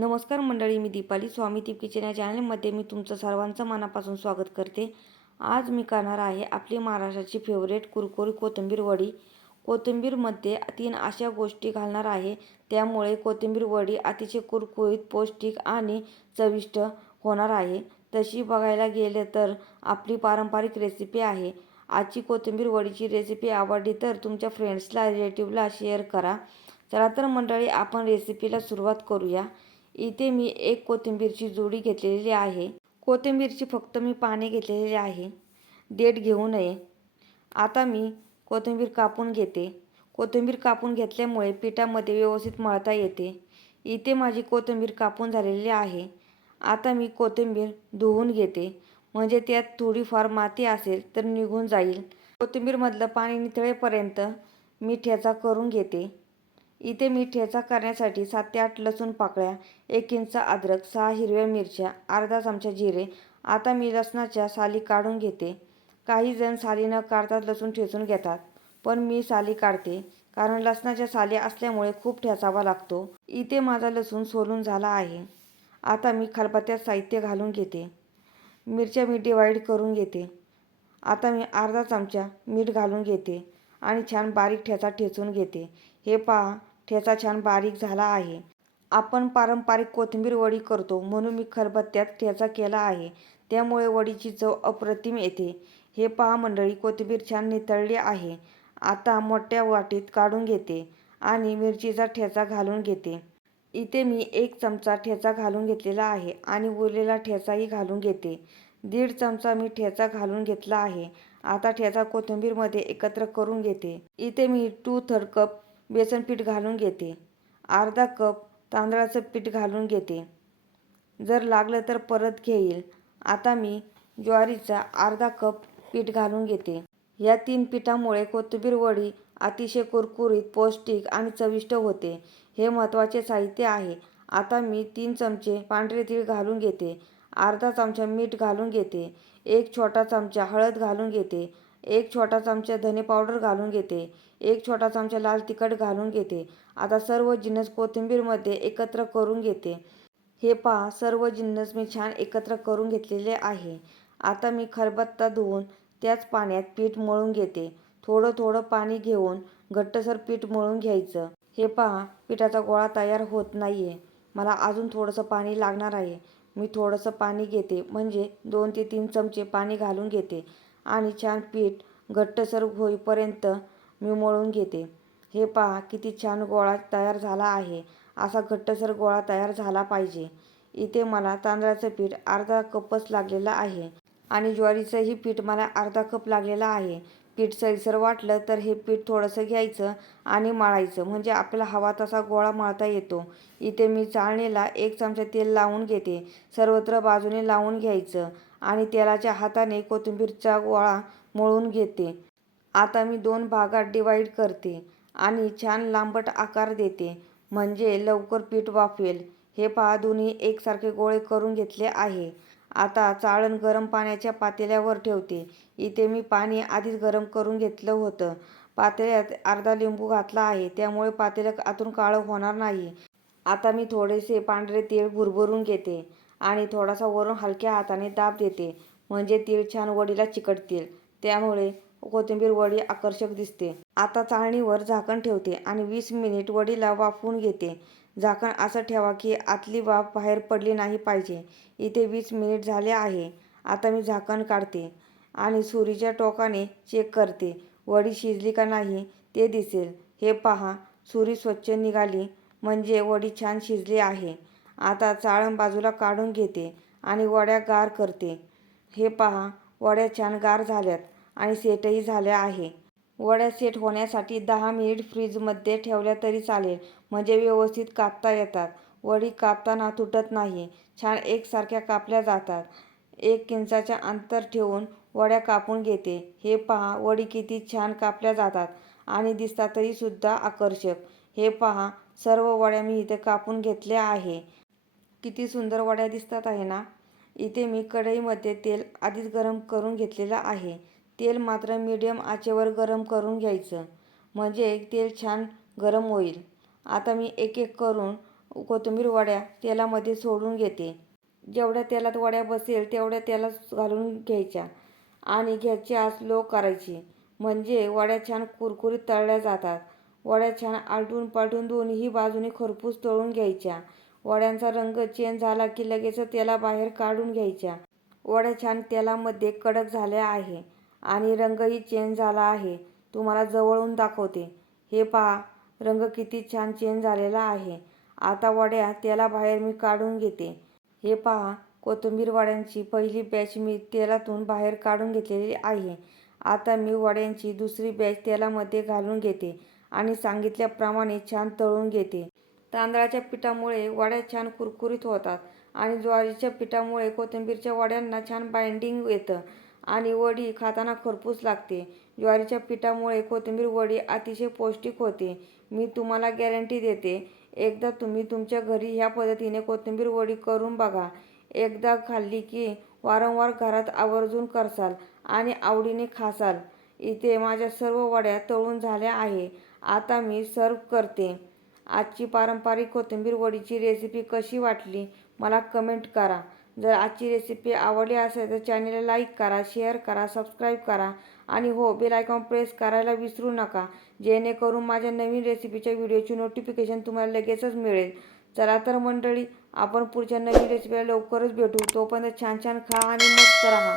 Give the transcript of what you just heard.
नमस्कार मंडळी मी दीपाली स्वामी दीप किचन या चॅनलमध्ये मी तुमचं सर्वांचं मनापासून स्वागत करते. आज मी करणार आहे आपली महाराष्ट्राची फेवरेट कुरकुरी कोथिंबीर वडी. कोथिंबीरमध्ये तीन अशा गोष्टी घालणार आहे. त्यामुळे कोथिंबीर वडी अतिशय कुरकुरीत पौष्टिक आणि चविष्ट होणार आहे. तशी बघायला गेले तर आपली पारंपरिक रेसिपी आहे. आजची कोथिंबीर वडीची रेसिपी आवडली तर तुमच्या फ्रेंड्सला रिलेटिव्हला शेअर करा. चला तर मंडळी आपण रेसिपीला सुरुवात करूया. इथे मी एक कोथिंबीरची जोडी घेतलेली आहे. कोथिंबीरची फक्त मी पाने घेतलेली आहे. देठ घेऊ नये. आता मी कोथिंबीर कापून घेते. कोथिंबीर कापून घेतल्यामुळे पिठामध्ये व्यवस्थित मळता येते. इथे माझी कोथिंबीर कापून झालेली आहे. आता मी कोथिंबीर धुवून घेते. म्हणजे त्यात थोडीफार माती असेल तर निघून जाईल. कोथिंबीरमधलं पाणी नितळेपर्यंत मी ठेचा करून घेते. इथे मी ठेचा करण्यासाठी सात ते आठ लसूण पाकळ्या एक इंच अद्रक सहा हिरव्या मिरच्या अर्धा चमचा जिरे आता मी लसणाच्या साली काढून घेते. काही जण साली न काढतात लसूण ठेचून घेतात पण मी साली काढते कारण लसणाच्या साली असल्यामुळे खूप ठेचावा लागतो. इथे माझा लसूण सोलून झाला आहे. आता मी खलबत्त्यात साहित्य घालून घेते. मिरच्या मी डिवाईड करून घेते. आता मी अर्धा चमचा मीठ घालून घेते आणि छान बारीक ठेचा ठेचून घेते. हे पहा ठेचा छान बारीक झाला आहे. आपण पारंपरिक कोथिंबीर वडी करतो म्हणून मी खरबत्त्यात ठेचा केला आहे. त्यामुळे वडीची चव अप्रतिम येते. हे पहा मंडळी कोथिंबीर छान नितळली आहे. आता मोठ्या वाटीत काढून घेते आणि मिरचीचा ठेचा घालून घेते. इथे मी एक चमचा ठेचा घालून घेतलेला आहे आणि उरलेला ठेचाही घालून घेते. दीड चमचा मी ठेचा घालून घेतला आहे. आता ठेचा कोथिंबीरमध्ये एकत्र करून घेते. इथे मी टू थर्ड कप बेसन पीठ घालून घेते. अर्धा कप तांदळाचं पीठ घालून घेते. जर लागलं तर परत घेईल. आता मी ज्वारीचा अर्धा कप पीठ घालून घेते. या तीन पिठामुळे कोथिंबीर वडी अतिशय कुरकुरीत पौष्टिक आणि चविष्ट होते. हे महत्त्वाचे साहित्य आहे. आता मी तीन चमचे पांढरे तीळ घालून घेते. अर्धा चमचा मीठ घालून घेते. एक छोटा चमचा हळद घालून घेते. एक छोटा चमचा धने पावडर घालून घेते. एक छोटा चमचा लाल तिखट घालून घेते. आता सर्व जिन्नस कोथिंबीरमध्ये एकत्र करून घेते. हे पहा सर्व जिन्नस मी छान एकत्र करून घेतलेले आहे. आता मी खरबत्ता धुवून त्याच पाण्यात पीठ मळून घेते. थोडं थोडं पाणी घेऊन घट्टसर पीठ मळून घ्यायचं. हे पहा पिठाचा गोळा तयार होत नाही आहे मला अजून थोडंसं पाणी लागणार आहे. मी थोडंसं पाणी घेते म्हणजे दोन ते तीन चमचे पाणी घालून घेते. आणि छान पीठ घट्टसर होईपर्यंत मी मळून घेते. हे पहा किती छान गोळा तयार झाला आहे. असा घट्टसर गोळा तयार झाला पाहिजे. इथे मला तांदळाचं पीठ अर्धा कपच लागलेलं आहे आणि ज्वारीचंही पीठ मला अर्धा कप लागलेलं आहे. पीठ सैसर वाटलं तर हे पीठ थोडंसं घ्यायचं आणि मळायचं म्हणजे आपल्याला हवा तसा गोळा मळता येतो. इथे मी चाळणीला एक चमचा तेल लावून घेते सर्वत्र बाजूने लावून घ्यायचं आणि तेलाच्या हाताने कोथिंबीरचा गोळा मळून घेते. आता मी दोन भागात डिवाईड करते आणि छान लांबट आकार देते. म्हणजे लवकर पीठ वाफेल. हे पहा दोन्ही एकसारखे गोळे करून घेतले आहे. आता चाळण गरम पाण्याच्या पातेल्यावर ठेवते. इथे मी पाणी आधीच गरम करून घेतलं होतं. पातेल्यात अर्धा लिंबू घातला आहे. त्यामुळे पातेलं आतून काळं होणार नाही. आता मी थोडेसे पांढरे तीळ भुरभरून घेते आणि थोडासा वरून हलक्या हाताने दाब देते. म्हणजे तीळ छान वडीला चिकटतील. त्यामुळे कोथिंबीर वडी आकर्षक दिसते. आता चाळणीवर झाकण ठेवते आणि वीस मिनिट वडीला वाफवून घेते. झाकण असं ठेवा की आतली वाफ बाहेर पडली नाही पाहिजे. इथे वीस मिनिट झाले आहे. आता मी झाकण काढते आणि सुरीच्या टोकाने चेक करते. वडी शिजली का नाही ते दिसेल. हे पहा सुरी स्वच्छ निघाली म्हणजे वडी छान शिजली आहे. आता चाळण बाजूला काढून घेते आणि वड्या गार करते. हे पहा वड्या छान गार झाल्यात. आणि सेटही झाल्या आहे. वड्या सेट होण्यासाठी दहा मिनिट फ्रीजमध्ये ठेवल्या तरी चालेल म्हणजे व्यवस्थित कापता येतात. वडी कापताना तुटत नाही छान एकसारख्या कापल्या जातात. एक किंचाच्या अंतर ठेवून वड्या कापून घेते. हे पहा वडी किती छान कापल्या जातात आणि दिसतात तरीसुद्धा आकर्षक. हे पहा सर्व वड्या मी इथे कापून घेतल्या आहे. किती सुंदर वड्या दिसतात आहे ना? इथे मी कढईमध्ये तेल आधीच गरम करून घेतलेलं आहे. तेल मात्र मीडियम आचेवर गरम करून घ्यायचं. म्हणजे तेल छान गरम होईल. आता मी एक एक करून कोथिंबीर वड्या तेलामध्ये सोडून घेते. जेवढ्या तेलात वड्या बसेल तेवढ्या तेलात घालून घ्यायच्या आणि घ्यायची आस लो करायची. म्हणजे वड्या छान कुरकुरीत तळल्या जातात. वड्या छान आलटून पालटून दोन्ही बाजूने खरपूस तळून घ्यायच्या. वड्यांचा रंग चेंज झाला की लगेच तेला बाहेर काढून घ्यायच्या. वड्या छान तेलामध्ये कडक झाल्या आहे. आणि रंगही चेंज झाला आहे. तुम्हाला जवळून दाखवते. हे पहा रंग किती छान चेंज झालेला आहे. आता वड्या तेलाबाहेर मी काढून घेते. हे पहा कोथिंबीर वड्यांची पहिली बॅच मी तेलातून बाहेर काढून घेतलेली आहे. आता मी वड्यांची दुसरी बॅच तेलामध्ये घालून घेते आणि सांगितल्याप्रमाणे छान तळून घेते. तांदळाच्या पिठामुळे वड्या छान कुरकुरीत होतात आणि ज्वारीच्या पिठामुळे कोथिंबीरच्या वड्यांना छान बाइंडिंग येतं. आणि वडी खाताना खरपूस लागते. ज्वारीच्या पिठामुळे कोथिंबीर वडी अतिशय पौष्टिक होते. मी तुम्हाला गॅरंटी देते एकदा तुम्ही तुमच्या घरी ह्या पद्धतीने कोथिंबीर वडी करून बघा. एकदा खाल्ली की वारंवार घरात आवर्जून करसाल आणि आवडीने खासाल. इथे माझ्या सर्व वड्या तळून झाल्या आहे. आता मी सर्व करते. आजची पारंपरिक कोथिंबीर वडीची रेसिपी कशी वाटली मला कमेंट करा. जर आजची रेसिपी आवडली असेल तर चॅनलला लाईक करा शेअर करा सबस्क्राईब करा आणि हो बेल आयकॉन प्रेस करायला विसरू नका. जेणेकरून माझ्या नवीन रेसिपीच्या व्हिडिओची नोटिफिकेशन तुम्हाला लगेचच मिळेल. चला तर मंडळी आपण पुढच्या नवीन रेसिपीला लवकरच भेटू. तोपर्यंत छान छान खा आणि मस्त राहा.